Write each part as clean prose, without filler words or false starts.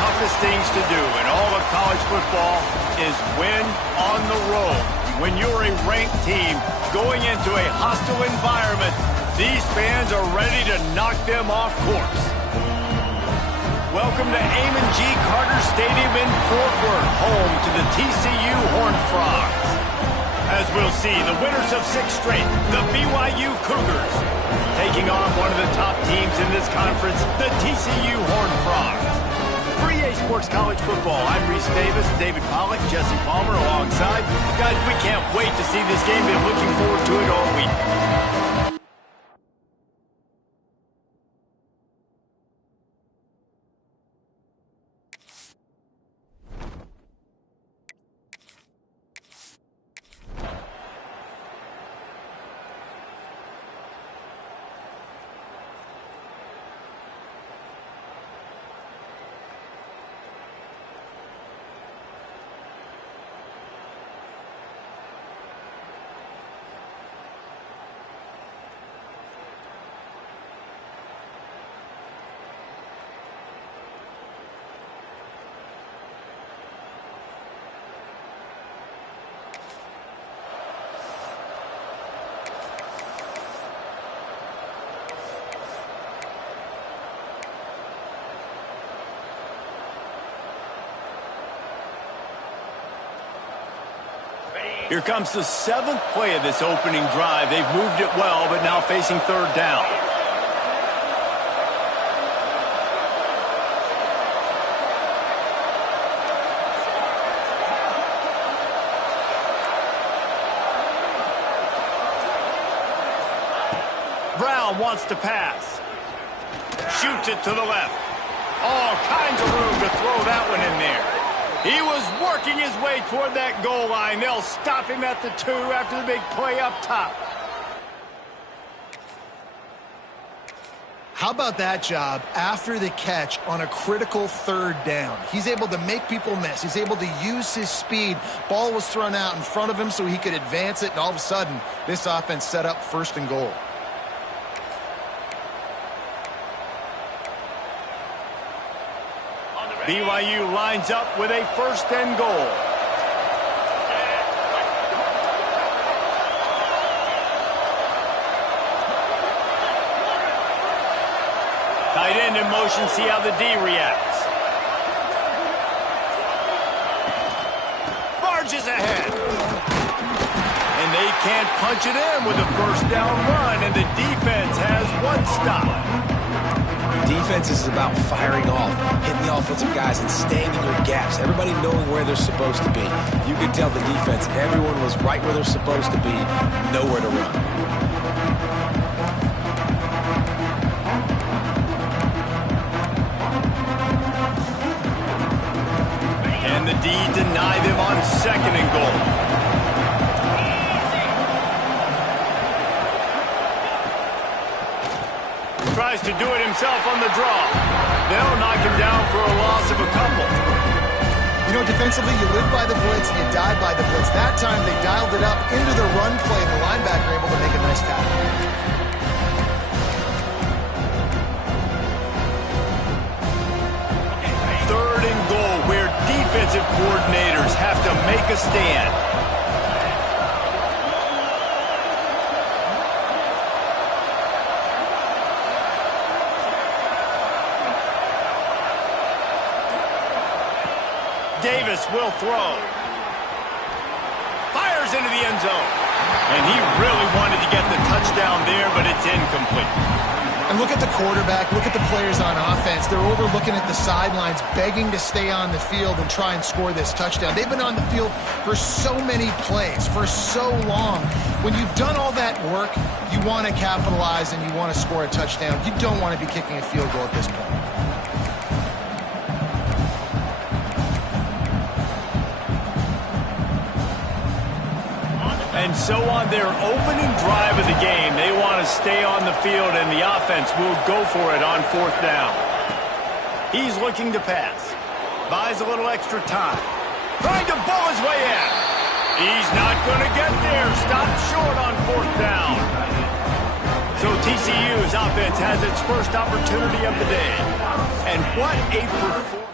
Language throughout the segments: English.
toughest things to do in all of college football is win on the road. When you're a ranked team going into a hostile environment, these fans are ready to knock them off course. Welcome to Amon G. Carter Stadium in Fort Worth, home to the TCU Horned Frogs. As we'll see, the winners of 6 straight, the BYU Cougars, taking on one of the top teams in this conference, the TCU Horned Frogs. For EA Sports College Football, I'm Reese Davis, David Pollack, Jesse Palmer alongside. Guys, we can't wait to see this game. Been looking forward to it all week. Here comes the 7th play of this opening drive. They've moved it well, but now facing 3rd down. Brown wants to pass. Shoots it to the left. All kinds of room to throw that one in there. He was working his way toward that goal line. They'll stop him at the 2 after the big play up top. How about that job after the catch on a critical 3rd down? He's able to make people miss. He's able to use his speed. Ball was thrown out in front of him so he could advance it, and all of a sudden, this offense set up 1st and goal. BYU lines up with a 1st and goal. Tight end in motion, see how the D reacts. Barges ahead. And they can't punch it in with a 1st down run, and the defense has 1 stop. Defense is about firing off, hitting the offensive guys, and staying in your gaps. Everybody knowing where they're supposed to be. You could tell the defense, everyone was right where they're supposed to be, nowhere to run. And the D deny them on 2nd and goal. Tries to do it himself on the draw. They'll knock him down for a loss of a couple. You know, defensively, you live by the blitz and you die by the blitz. That time, they dialed it up into the run play, and the linebacker able to make a nice tackle. 3rd and goal, where defensive coordinators have to make a stand. Davis will throw. Fires into the end zone. And he really wanted to get the touchdown there, but it's incomplete. And look at the quarterback, look at the players on offense. They're overlooking at the sidelines, begging to stay on the field and try and score this touchdown. They've been on the field for so many plays, for so long. When you've done all that work, you want to capitalize and you want to score a touchdown. You don't want to be kicking a field goal at this point. And so on their opening drive of the game, they want to stay on the field, and the offense will go for it on 4th down. He's looking to pass. Buys a little extra time. Trying to bowl his way in. He's not going to get there. Stopped short on 4th down. So TCU's offense has its first opportunity of the day. And what a performance.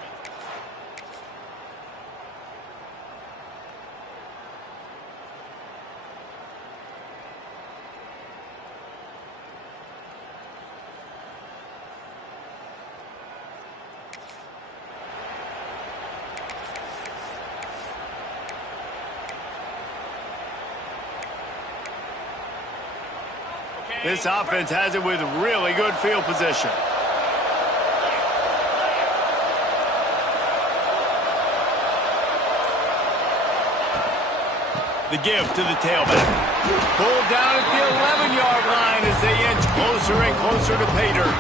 This offense has it with really good field position. The give to the tailback. Pulled down at the 11-yard line as they inch closer and closer to pay dirt.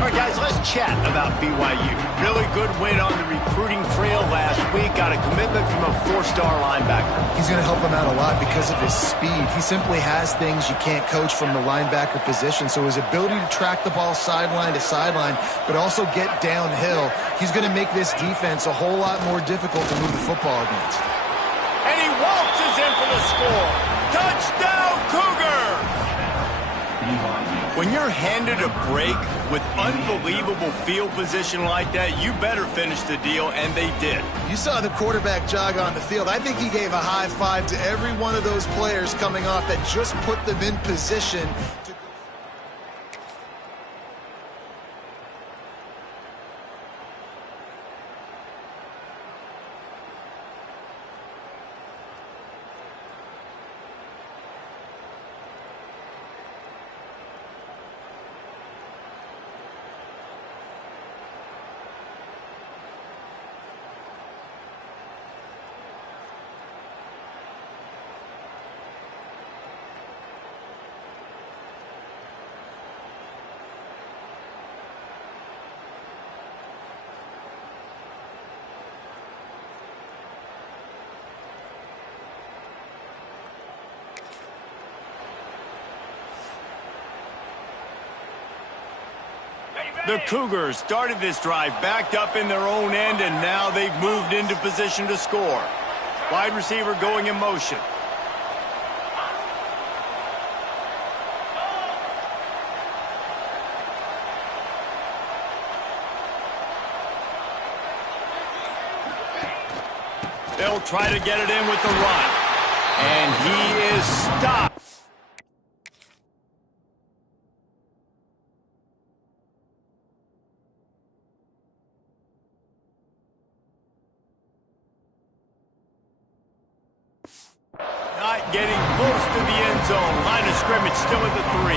All right, guys, let's chat about BYU. Really good win on the recruiting trail last week. Got a commitment from a 4-star linebacker. He's going to help him out a lot because of his speed. He simply has things you can't coach from the linebacker position. So his ability to track the ball sideline to sideline, but also get downhill, he's going to make this defense a whole lot more difficult to move the football against. And he waltzes in for the score. Touchdown, Cougar! When you're handed a break with unbelievable field position like that, you better finish the deal, and they did. You saw the quarterback jog on the field. I think he gave a high five to every one of those players coming off that just put them in position to... The Cougars started this drive backed up in their own end, and now they've moved into position to score. Wide receiver going in motion. They'll try to get it in with the run. And he is stopped. Not getting close to the end zone. Line of scrimmage still at the 3.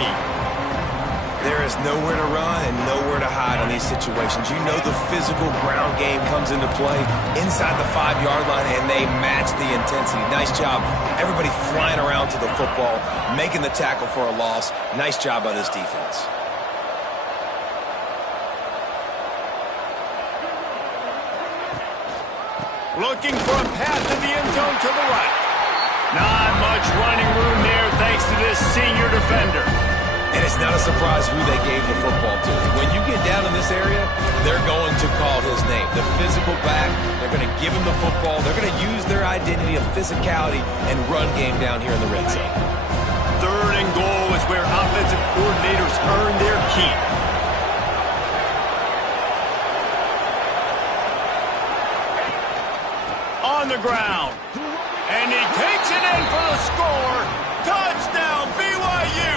There is nowhere to run and nowhere to hide on these situations. You know the physical ground game comes into play inside the 5-yard line, and they match the intensity. Nice job. Everybody flying around to the football, making the tackle for a loss. Nice job by this defense. Looking for a path to the end zone to the right. Not much running room there thanks to this senior defender. And it's not a surprise who they gave the football to. When you get down in this area, they're going to call his name. The physical back, they're going to give him the football. They're going to use their identity of physicality and run game down here in the red zone. 3rd and goal is where offensive coordinators earn their keep. On the ground. And he takes it in for the score. Touchdown, BYU!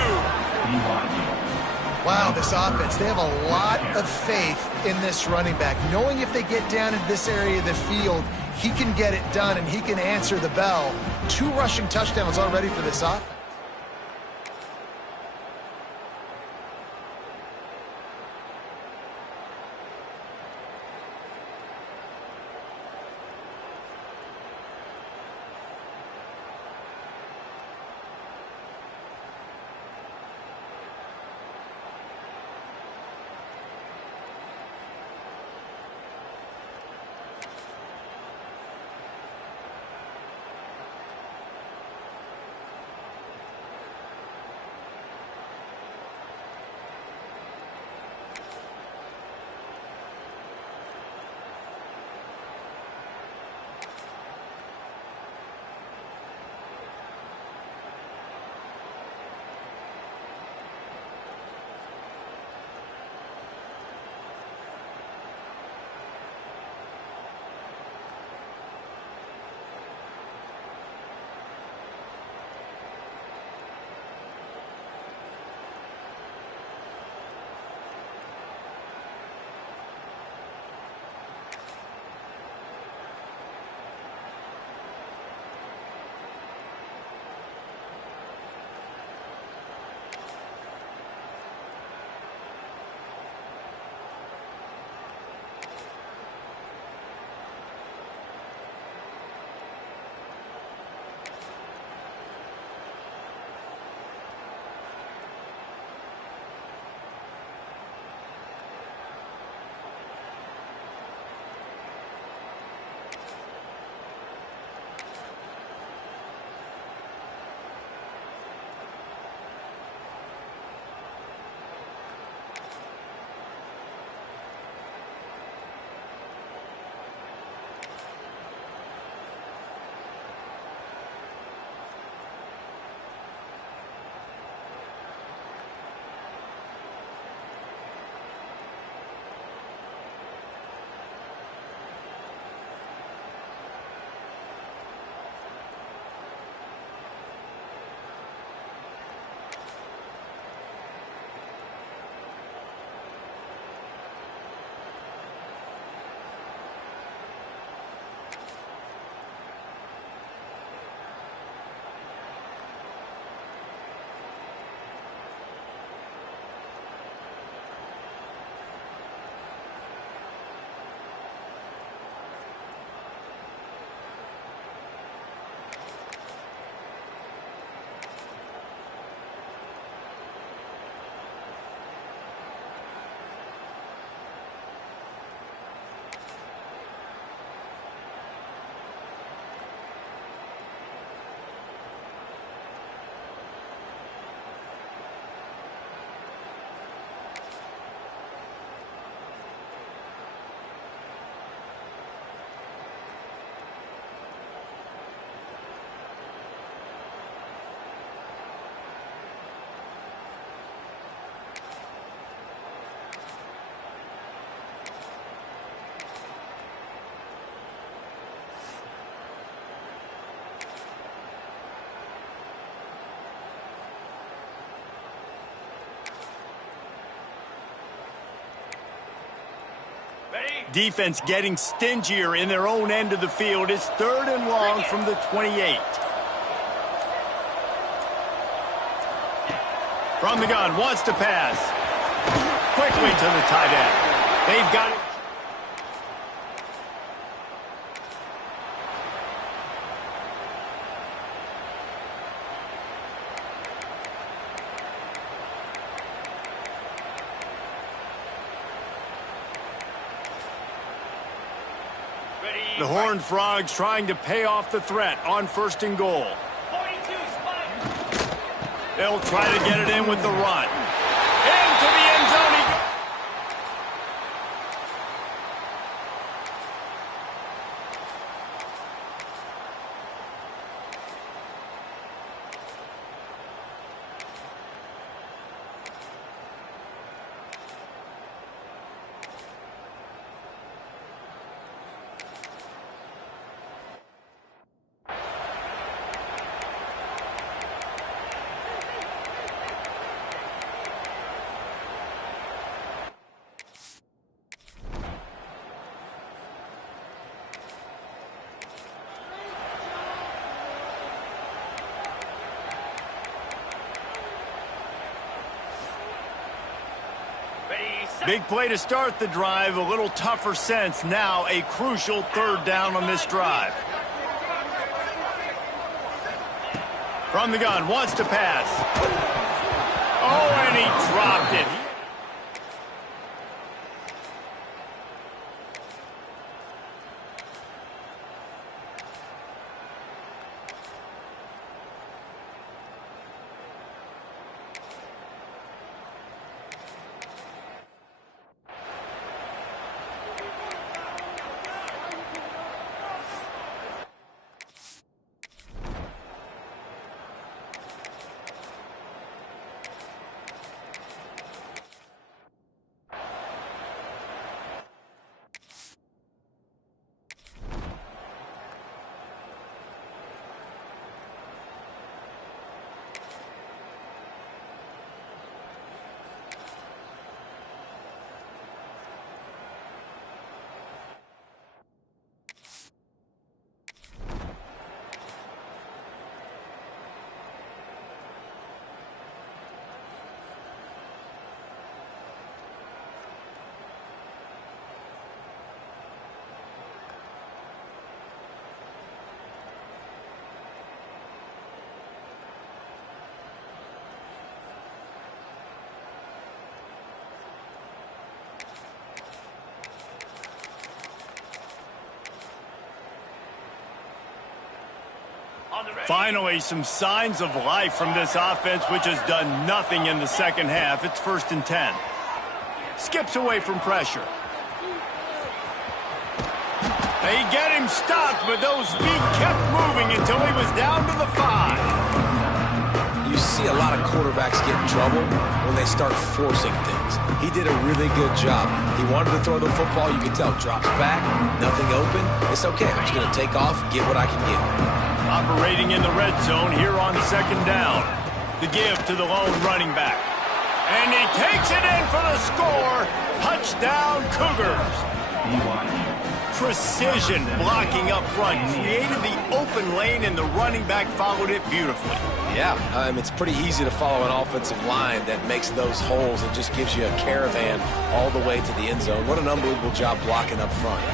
Wow, this offense, they have a lot of faith in this running back. Knowing if they get down into this area of the field, he can get it done and he can answer the bell. 2 rushing touchdowns already for this offense. Defense getting stingier in their own end of the field. It's 3rd and long from the 28. From the gun, wants to pass. Quickly to the tight end. They've got it. The Horned Frogs trying to pay off the threat on 1st and goal. They'll try to get it in with the run. Into the end zone he goes. Big play to start the drive. A little tougher sense. Now a crucial 3rd down on this drive. From the gun, wants to pass. Oh, and he dropped it. Finally, some signs of life from this offense, which has done nothing in the 2nd half. It's 1st and 10. Skips away from pressure. They get him stopped, but those feet kept moving until he was down to the 5. You see a lot of quarterbacks get in trouble when they start forcing things. He did a really good job. He wanted to throw the football. You can tell. Drops back, nothing open. It's okay. I'm just going to take off, get what I can get. Operating in the red zone here on 2nd down. The give to the lone running back. And he takes it in for the score. Touchdown, Cougars. Precision blocking up front. Created the open lane, and the running back followed it beautifully. Yeah, it's pretty easy to follow an offensive line that makes those holes and just gives you a caravan all the way to the end zone. What an unbelievable job blocking up front.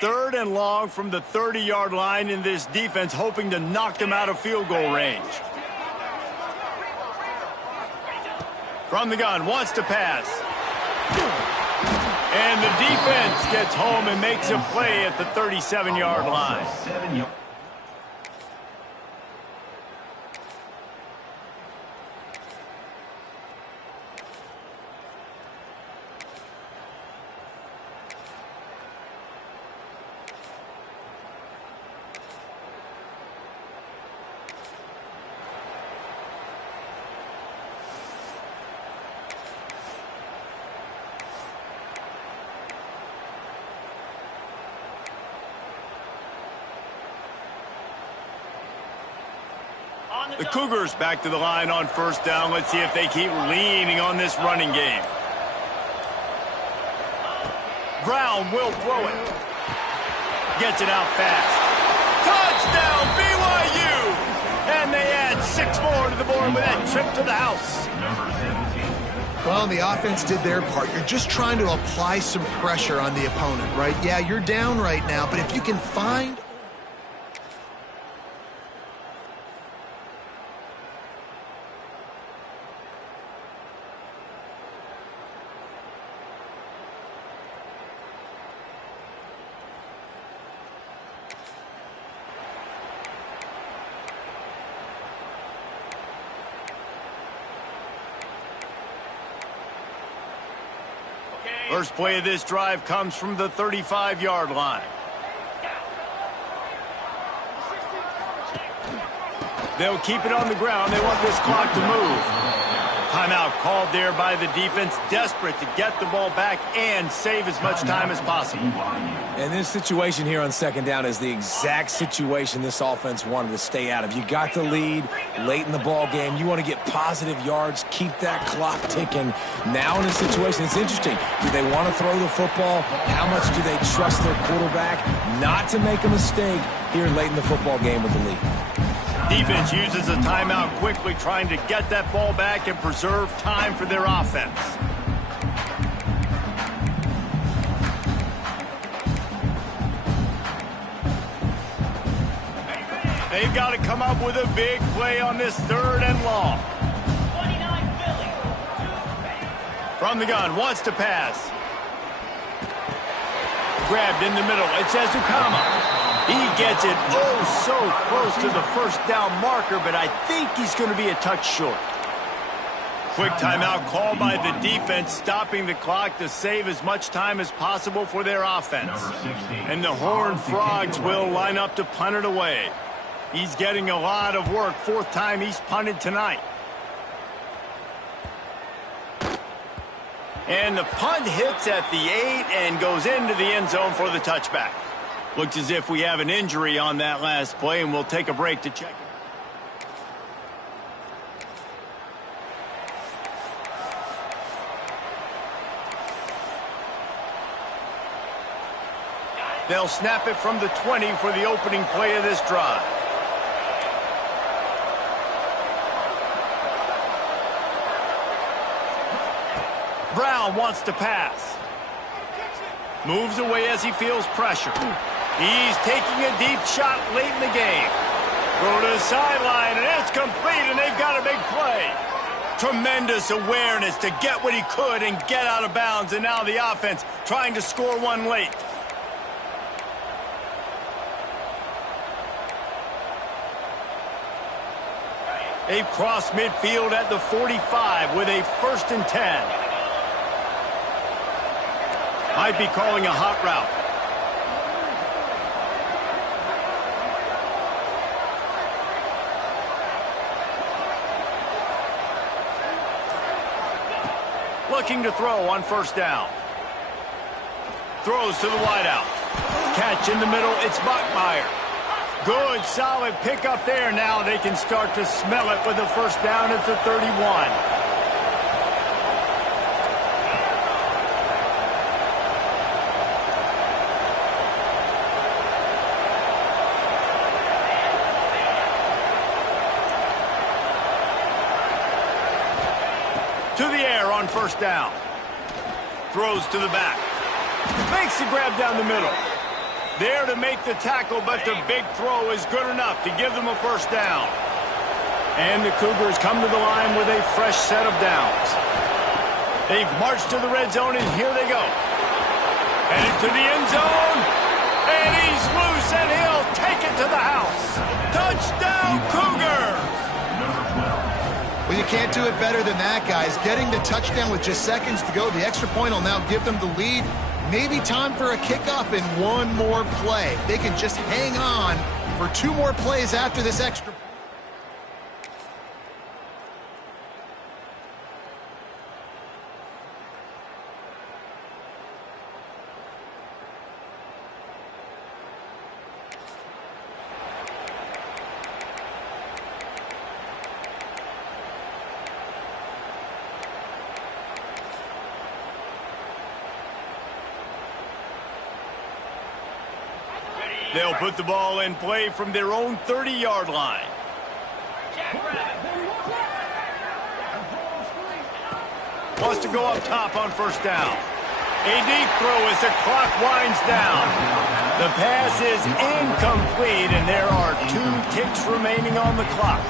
3rd and long from the 30-yard line in this defense, hoping to knock them out of field goal range. From the gun, wants to pass. And the defense gets home and makes a play at the 37-yard line. The Cougars back to the line on 1st down. Let's see if they keep leaning on this running game. Brown will throw it. Gets it out fast. Touchdown, BYU! And they add 6 more to the board with that trip to the house. Well, the offense did their part. You're just trying to apply some pressure on the opponent, right? Yeah, you're down right now, but if you can find... First play of this drive comes from the 35-yard line. They'll keep it on the ground. They want this clock to move. Timeout called there by the defense, desperate to get the ball back and save as much time as possible. And this situation here on 2nd down is the exact situation this offense wanted to stay out of. You got the lead late in the ball game. You want to get positive yards, keep that clock ticking. Now in this situation, it's interesting. Do they want to throw the football? How much do they trust their quarterback not to make a mistake here late in the football game with the lead? Defense uses a timeout quickly, trying to get that ball back and preserve time for their offense. They've got to come up with a big play on this 3rd and long. From the gun, wants to pass. Grabbed in the middle. It's Ezukama. He gets it so close to the 1st down marker, but I think he's going to be a touch short. Quick timeout called by the defense, stopping the clock to save as much time as possible for their offense. And the Horned Frogs will line up to punt it away. He's getting a lot of work. 4th time he's punted tonight. And the punt hits at the 8 and goes into the end zone for the touchback. Looks as if we have an injury on that last play, and we'll take a break to check it. They'll snap it from the 20 for the opening play of this drive. Brown wants to pass. Moves away as he feels pressure. He's taking a deep shot late in the game. Throw to the sideline, and it's complete, and they've got a big play. Tremendous awareness to get what he could and get out of bounds, and now the offense trying to score one late. They've crossed midfield at the 45 with a 1st and 10. Might be calling a hot route. Looking to throw on 1st down. Throws to the wideout. Catch in the middle, it's Bachmeier. Good, solid pickup there. Now they can start to smell it with the 1st down at the 31. To the air on 1st down. Throws to the back. Makes the grab down the middle. There to make the tackle, but the big throw is good enough to give them a first down. And the Cougars come to the line with a fresh set of downs. They've marched to the red zone, and here they go. Headed to the end zone, and he's loose, and he'll take it to the house. Touchdown, Cougars! Well, you can't do it better than that, guys. Getting the touchdown with just seconds to go, the extra point will now give them the lead. Maybe time for a kickoff and one more play. They can just hang on for 2 more plays after this extra. They'll put the ball in play from their own 30-yard line. Wants to go up top on first down. A deep throw as the clock winds down. The pass is incomplete, and there are 2 ticks remaining on the clock.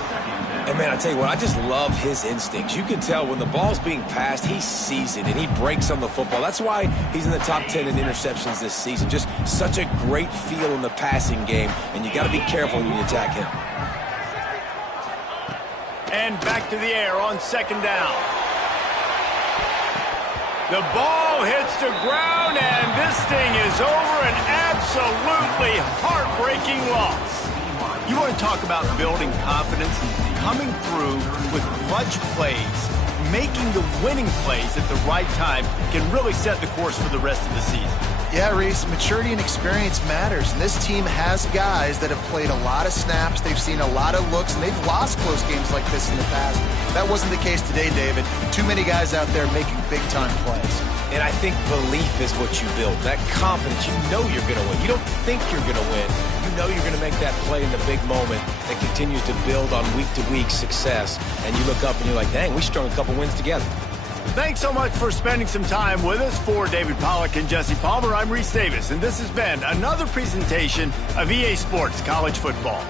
And, man, I tell you what, I just love his instincts. You can tell when the ball's being passed, he sees it, and he breaks on the football. That's why he's in the top 10 in interceptions this season. Just such a great feel in the passing game, and you got to be careful when you attack him. And back to the air on second down. The ball hits the ground, and this thing is over. An absolutely heartbreaking loss. You want to talk about building confidence? Coming through with clutch plays, making the winning plays at the right time can really set the course for the rest of the season. Yeah, Reese, maturity and experience matters, and this team has guys that have played a lot of snaps, they've seen a lot of looks, and they've lost close games like this in the past. That wasn't the case today, David. Too many guys out there making big-time plays. And I think belief is what you build. That confidence, you know you're going to win. You don't think you're going to win. You know you're going to make that play in the big moment that continues to build on week-to-week success. And you look up and you're like, dang, we strung a couple wins together. Thanks so much for spending some time with us. For David Pollack and Jesse Palmer, I'm Reese Davis, and this has been another presentation of EA Sports College Football.